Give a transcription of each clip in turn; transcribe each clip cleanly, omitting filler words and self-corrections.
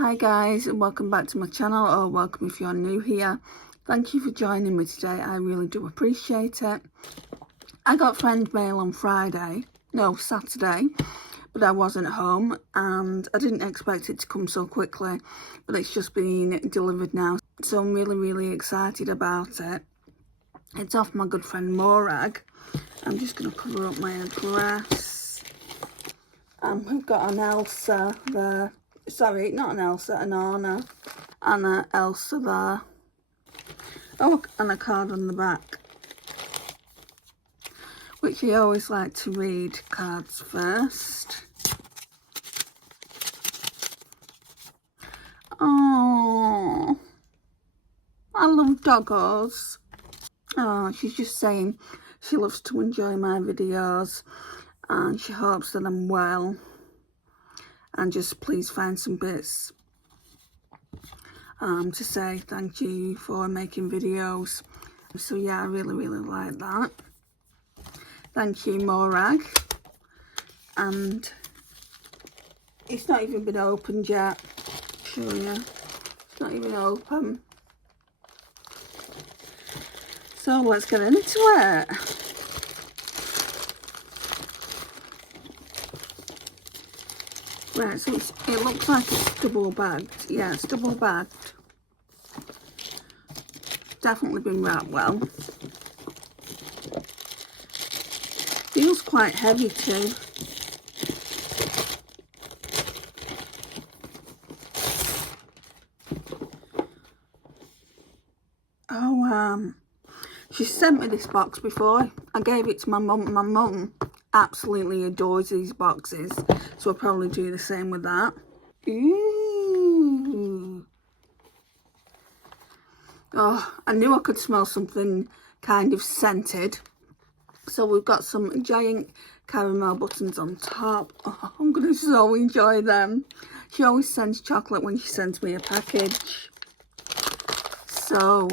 Hi guys, and welcome back to my channel, or welcome if you're new here. Thank you for joining me today. I really do appreciate it. I got friend mail on Saturday, but I wasn't home and I didn't expect it to come so quickly, but it's just been delivered now. So I'm really excited about it. It's off my good friend Morag. I'm just going to cover up my address. We've got an Elsa there. Sorry, not an Elsa, an Anna. Anna, Elsa there. Oh, and a card on the back. Which I always like to read cards first. Oh, I love doggos. Oh, she's just saying she loves to enjoy my videos and she hopes that I'm well. And just please find some bits to say thank you for making videos. So yeah, I really like that. Thank you, Morag. And it's not even been opened yet. Show you. It's not even open. So let's get into it. Right, so it looks like it's double bagged. Yeah, it's double bagged. Definitely been wrapped well. Feels quite heavy too. Oh, she sent me this box before. I gave it to my mum. My mum absolutely adores these boxes, so I'll probably do the same with that. Ooh. Oh, I knew I could smell something kind of scented. So we've got some giant caramel buttons on top. Oh, I'm going to so enjoy them. She always sends chocolate when she sends me a package. So,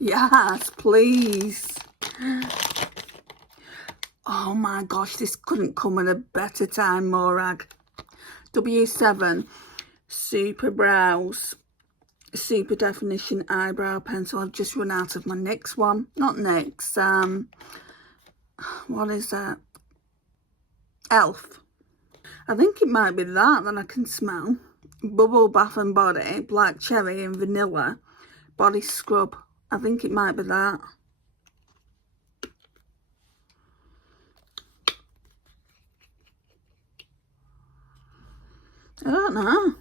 yes, please. Oh my gosh, this couldn't come at a better time, Morag. W7 Super Brows, Super Definition Eyebrow Pencil. I've just run out of my NYX one. Not NYX, what is that? Elf. I think it might be that I can smell. Bubble Bath and Body, Black Cherry and Vanilla Body Scrub. I think it might be that. I don't know.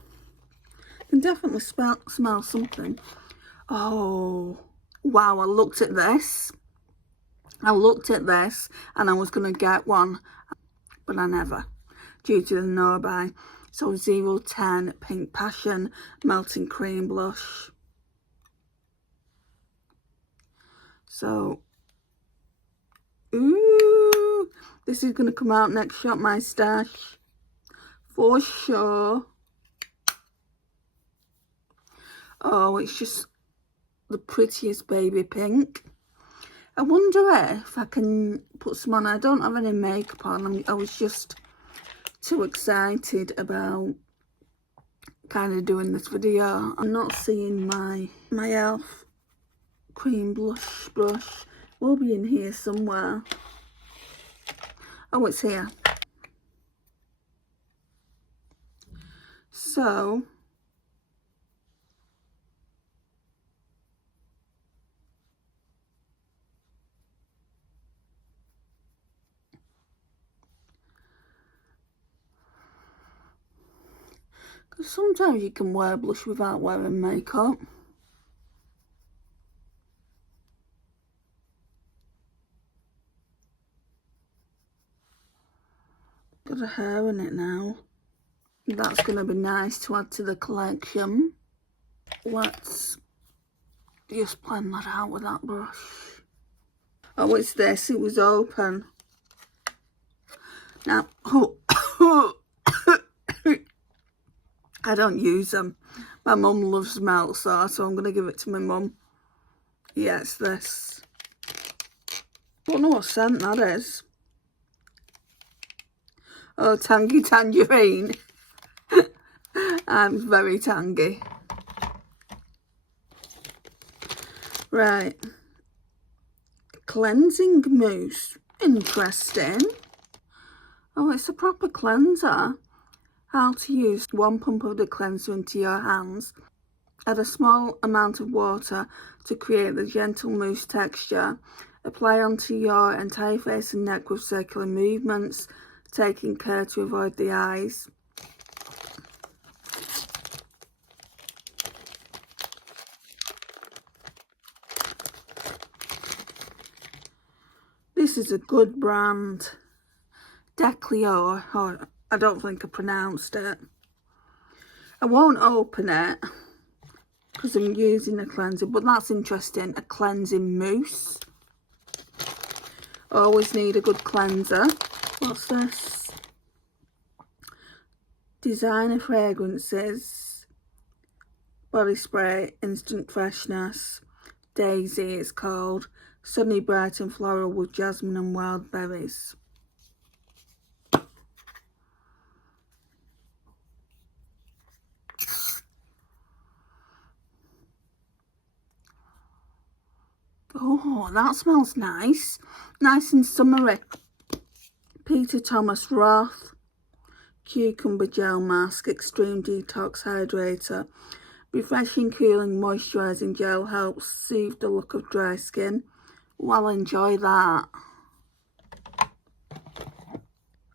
I can definitely smell something. Oh, wow, I looked at this and I was going to get one, but I never, due to the no buy. So 010 Pink Passion Melting Cream Blush. So, ooh, this is going to come out next Shop My Stash for sure. Oh, it's just the prettiest baby pink. I wonder if I can put some on. I don't have any makeup on. I was just too excited about kind of doing this video. I'm not seeing my e.l.f. cream blush brush. Will be in here somewhere. Oh, it's here. So because sometimes you can wear blush without wearing makeup. Got a hair in it now. That's going to be nice to add to the collection. Let's just blend that out with that brush. Oh, it's this. It was open. Now, I don't use them. My mum loves melt sauce, so I'm going to give it to my mum. Yeah, it's this. Don't know what scent that is. Oh, Tangy Tangerine. I'm very tangy. Right. Cleansing mousse. Interesting. Oh, it's a proper cleanser. How to use 1 pump of the cleanser into your hands. Add a small amount of water to create the gentle mousse texture. Apply onto your entire face and neck with circular movements, taking care to avoid the eyes. This is a good brand. Declio, or I don't think I pronounced it. I won't open it because I'm using a cleanser, but that's interesting. A cleansing mousse. Always need a good cleanser. What's this? Designer fragrances. Body spray, instant freshness. Daisy, it's called. Sunny, bright and floral with jasmine and wild berries. Oh, that smells nice. Nice and summery. Peter Thomas Roth Cucumber Gel Mask, Extreme Detox Hydrator. Refreshing, cooling, moisturising gel helps soothe the look of dry skin. Well, enjoy that.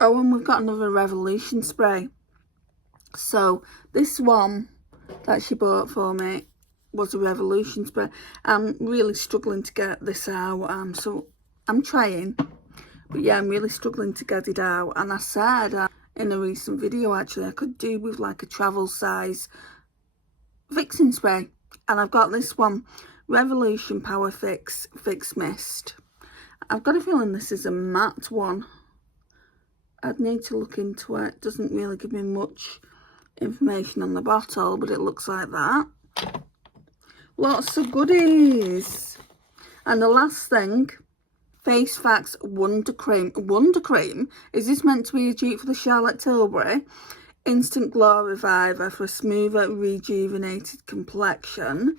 Oh, and we've got another Revolution spray. So, this one that she bought for me was a Revolution spray. I'm really struggling to get this out, so I'm trying. But yeah, I'm really struggling to get it out. And I said in a recent video, actually, I could do with like a travel size fixing spray. And I've got this one, Revolution Power Fix Mist. I've got a feeling this is a matte one. I'd need to look into it. It doesn't really give me much information on the bottle, but it looks like that. Lots of goodies. And the last thing, Face Facts Wonder Cream. Wonder Cream? Is this meant to be a dupe for the Charlotte Tilbury? Instant Glow Reviver for a smoother, rejuvenated complexion.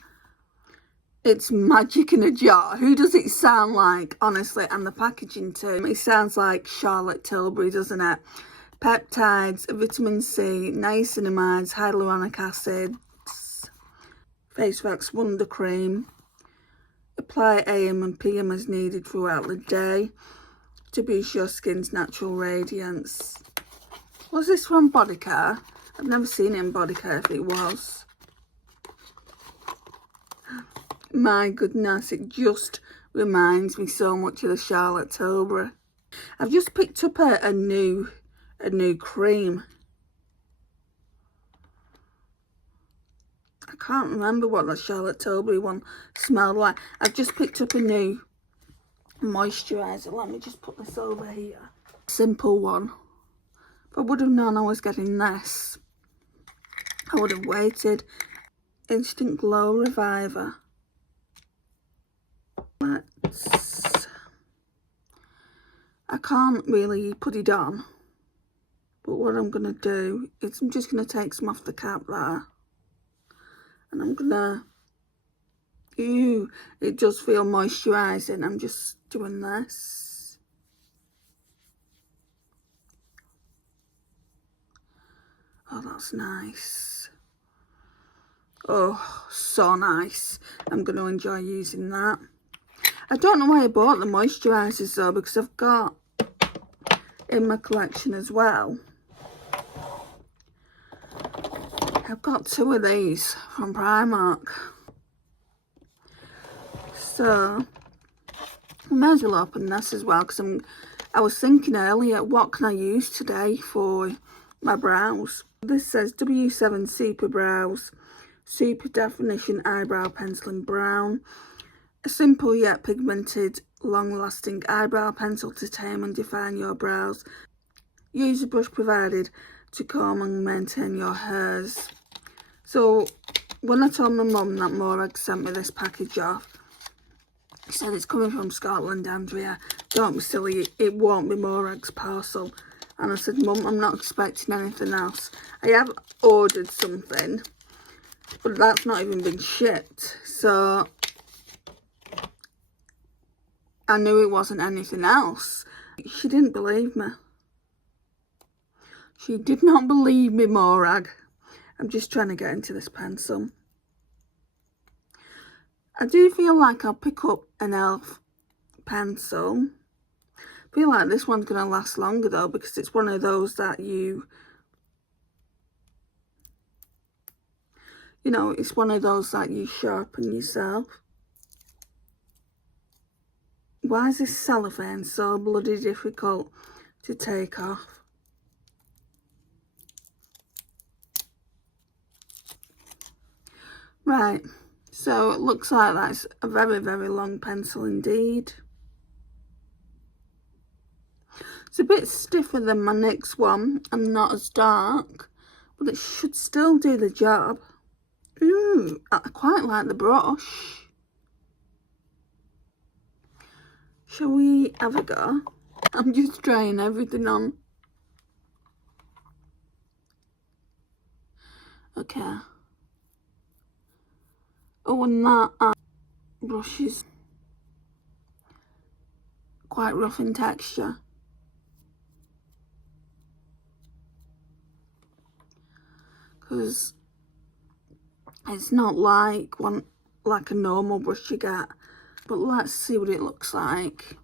It's magic in a jar. Who does it sound like, honestly? And the packaging too. It sounds like Charlotte Tilbury, doesn't it? Peptides, vitamin C, niacinamides, hyaluronic acids. Face Facts Wonder Cream. Apply AM and PM as needed throughout the day to boost your skin's natural radiance. Was this from Body Care? I've never seen it in Body Care if it was. My goodness, it just reminds me so much of the Charlotte Tilbury. I've just picked up a new cream. I can't remember what the Charlotte Tilbury one smelled like. I've just picked up a new moisturiser. Let me just put this over here. Simple one. If I would have known I was getting this, I would have waited. Instant Glow Reviver. I can't really put it on, but what I'm going to do is I'm just going to take some off the cap there. And I'm gonna, ooh, it does feel moisturising. I'm just doing this. Oh, that's nice. Oh, so nice. I'm gonna enjoy using that. I don't know why I bought the moisturisers though, because I've got in my collection as well. I've got 2 of these from Primark. So, I may as well open this as well, because I was thinking earlier, what can I use today for my brows? This says W7 Super Brows, Super Definition Eyebrow Pencil in Brown. A simple yet pigmented, long-lasting eyebrow pencil to tame and define your brows. Use a brush provided to comb and maintain your hairs. So when I told my mum that Morag sent me this package off, she said it's coming from Scotland, Andrea. Don't be silly, it won't be Morag's parcel. And I said, Mum, I'm not expecting anything else. I have ordered something, but that's not even been shipped. So I knew it wasn't anything else. She didn't believe me. She did not believe me, Morag. I'm just trying to get into this pencil. I do feel like I'll pick up an elf pencil. I feel like this one's going to last longer though, because it's one of those that you know, it's one of those that you sharpen yourself. Why is this cellophane so bloody difficult to take off? Right, so it looks like that's a very, very long pencil indeed. It's a bit stiffer than my next one and not as dark, but it should still do the job. Ooh, I quite like the brush. Shall we have a go? I'm just trying everything on. Okay. Oh, and that brush is quite rough in texture. Because it's not like a normal brush you get. But let's see what it looks like.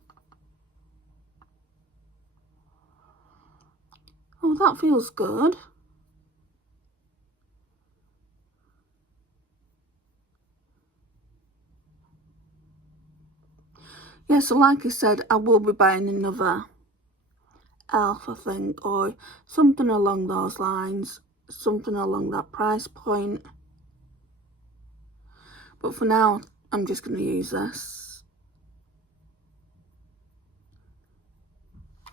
Oh, that feels good. Yeah, so like I said, I will be buying another elf, I think, or something along those lines. Something along that price point. But for now, I'm just going to use this.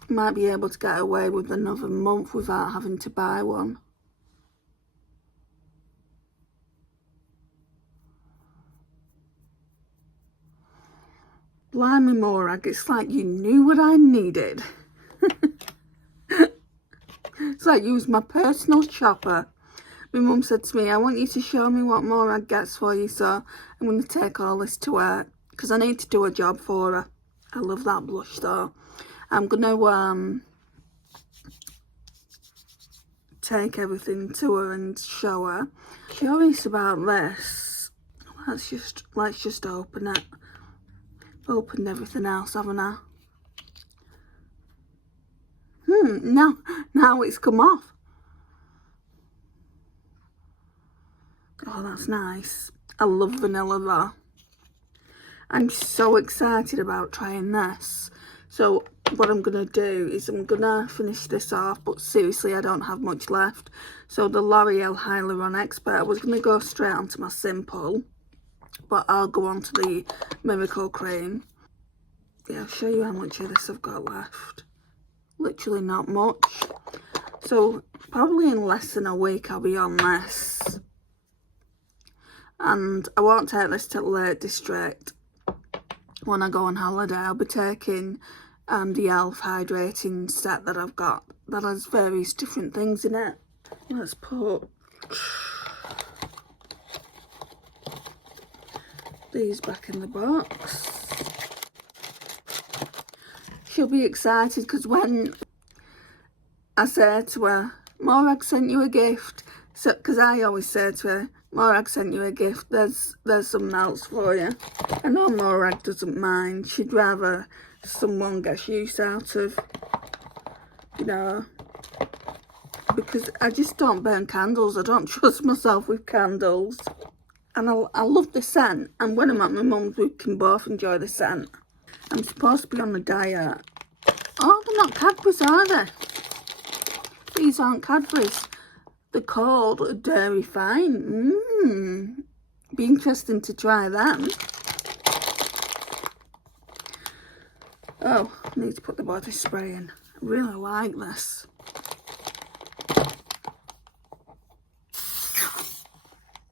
Might be able to get away with another month without having to buy one. Blimey, Morag, it's like you knew what I needed. It's like you was my personal shopper. My mum said to me, I want you to show me what Morag gets for you, so I'm going to take all this to her, because I need to do a job for her. I love that blush though. I'm going to take everything to her and show her. Curious about this. Let's just open it. Opened everything else, haven't I? Now it's come off. Oh, that's nice. I love vanilla though. I'm so excited about trying this. So what I'm going to do is I'm going to finish this off, but seriously, I don't have much left. So the L'Oreal Hyaluronic Expert, I was going to go straight onto my Simple, but I'll go on to the Miracle Cream. Yeah, I'll show you how much of this I've got left. Literally not much. So probably in less than a week I'll be on this. And I won't take this to Lake District. When I go on holiday, I'll be taking the e.l.f. hydrating set that I've got that has various different things in it. Let's put these back in the box. She'll be excited because when I say to her, Morag sent you a gift, so because I always say to her, Morag sent you a gift, there's something else for you. I know Morag doesn't mind. She'd rather someone gets use out of, you know, because I just don't burn candles. I don't trust myself with candles. And I love the scent, and when I'm at my mum's we can both enjoy the scent. I'm supposed to be on a diet. Oh, they're not Cadbury's, are they? These aren't Cadbury's. They're called Dairy Fine. Be interesting to try them. Oh, I need to put the body spray in. I really like this.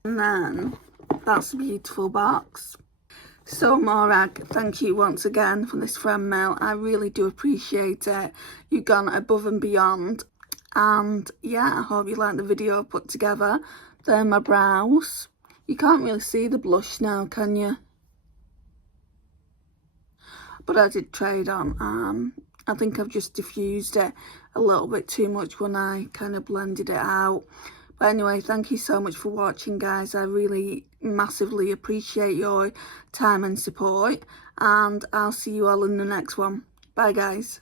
And then, that's a beautiful box. So Morag, thank you once again for this friend mail. I really do appreciate it. You've gone above and beyond. And yeah, I hope you like the video I put together. They're my brows. You can't really see the blush now, can you? But I did trade on. I think I've just diffused it a little bit too much when I kind of blended it out. But anyway, thank you so much for watching, guys. I really massively appreciate your time and support. And I'll see you all in the next one. Bye, guys.